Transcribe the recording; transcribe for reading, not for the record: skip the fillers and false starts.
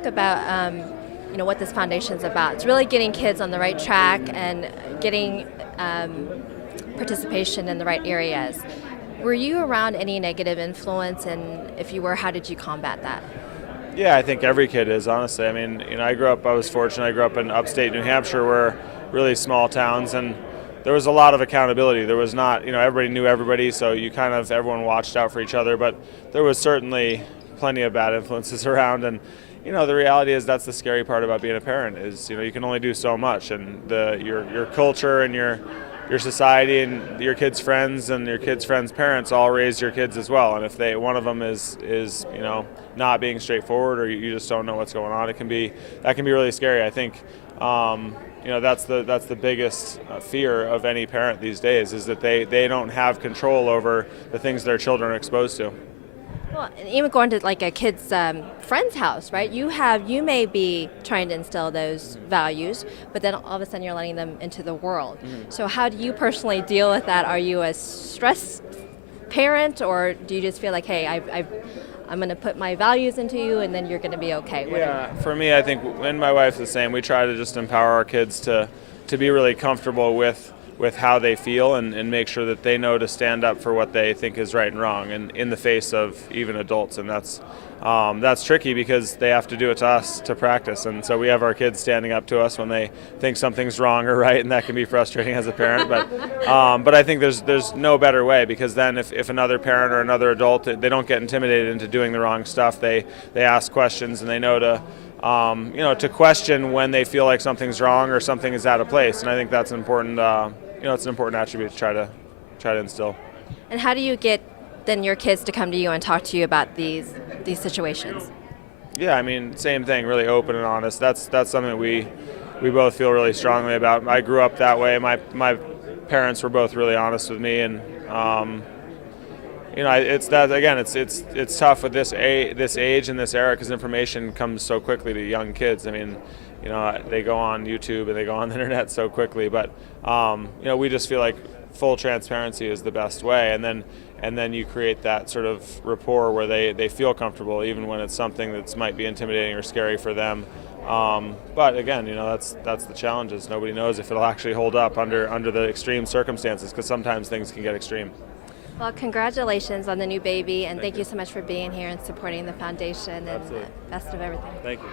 talk about what this foundation is about? It's really getting kids on the right track and getting participation in the right areas. Were you around any negative influence, and if you were, how did you combat that? Yeah, I think every kid is, honestly. I mean, I was fortunate. I grew up in upstate New Hampshire, where really small towns, and there was a lot of accountability. There was not, everybody knew everybody, so everyone watched out for each other, but there was certainly plenty of bad influences around, and the reality is that's the scary part about being a parent is, you can only do so much, and your culture and your society and your kids' friends and your kids' friends' parents all raise your kids as well. And if one of them is not being straightforward, or you just don't know what's going on, that can be really scary. I think that's the biggest fear of any parent these days, is that they don't have control over the things their children are exposed to. Well, and even going to like a kid's friend's house, right? You may be trying to instill those values, but then all of a sudden you're letting them into the world. Mm-hmm. So how do you personally deal with that? Are you a stressed parent, or do you just feel like, hey, I'm going to put my values into you, and then you're going to be okay? Yeah, for me, I think, and my wife's the same, we try to just empower our kids to be really comfortable with how they feel, and make sure that they know to stand up for what they think is right and wrong, and in the face of even adults. And that's tricky, because they have to do it to us to practice, and so we have our kids standing up to us when they think something's wrong or right, and that can be frustrating as a parent. But I think there's no better way, because then if another parent or another adult, they don't get intimidated into doing the wrong stuff. They ask questions, and they know to question when they feel like something's wrong or something is out of place. And I think that's important. It's an important attribute to try to instill. And how do you get then your kids to come to you and talk to you about these situations? Yeah, I mean, same thing, really open and honest. That's something that we both feel really strongly about. I grew up that way. My parents were both really honest with me, and it's that, again, it's tough with this age and this era, because information comes so quickly to young kids. I mean, they go on YouTube and they go on the internet so quickly, but we just feel like full transparency is the best way, and then you create that sort of rapport where they feel comfortable, even when it's something that might be intimidating or scary for them. But again, that's the challenge, is nobody knows if it'll actually hold up under the extreme circumstances, because sometimes things can get extreme. Well, congratulations on the new baby, and thank you so much for being here and supporting the foundation, and Absolutely. best of everything. Thank you.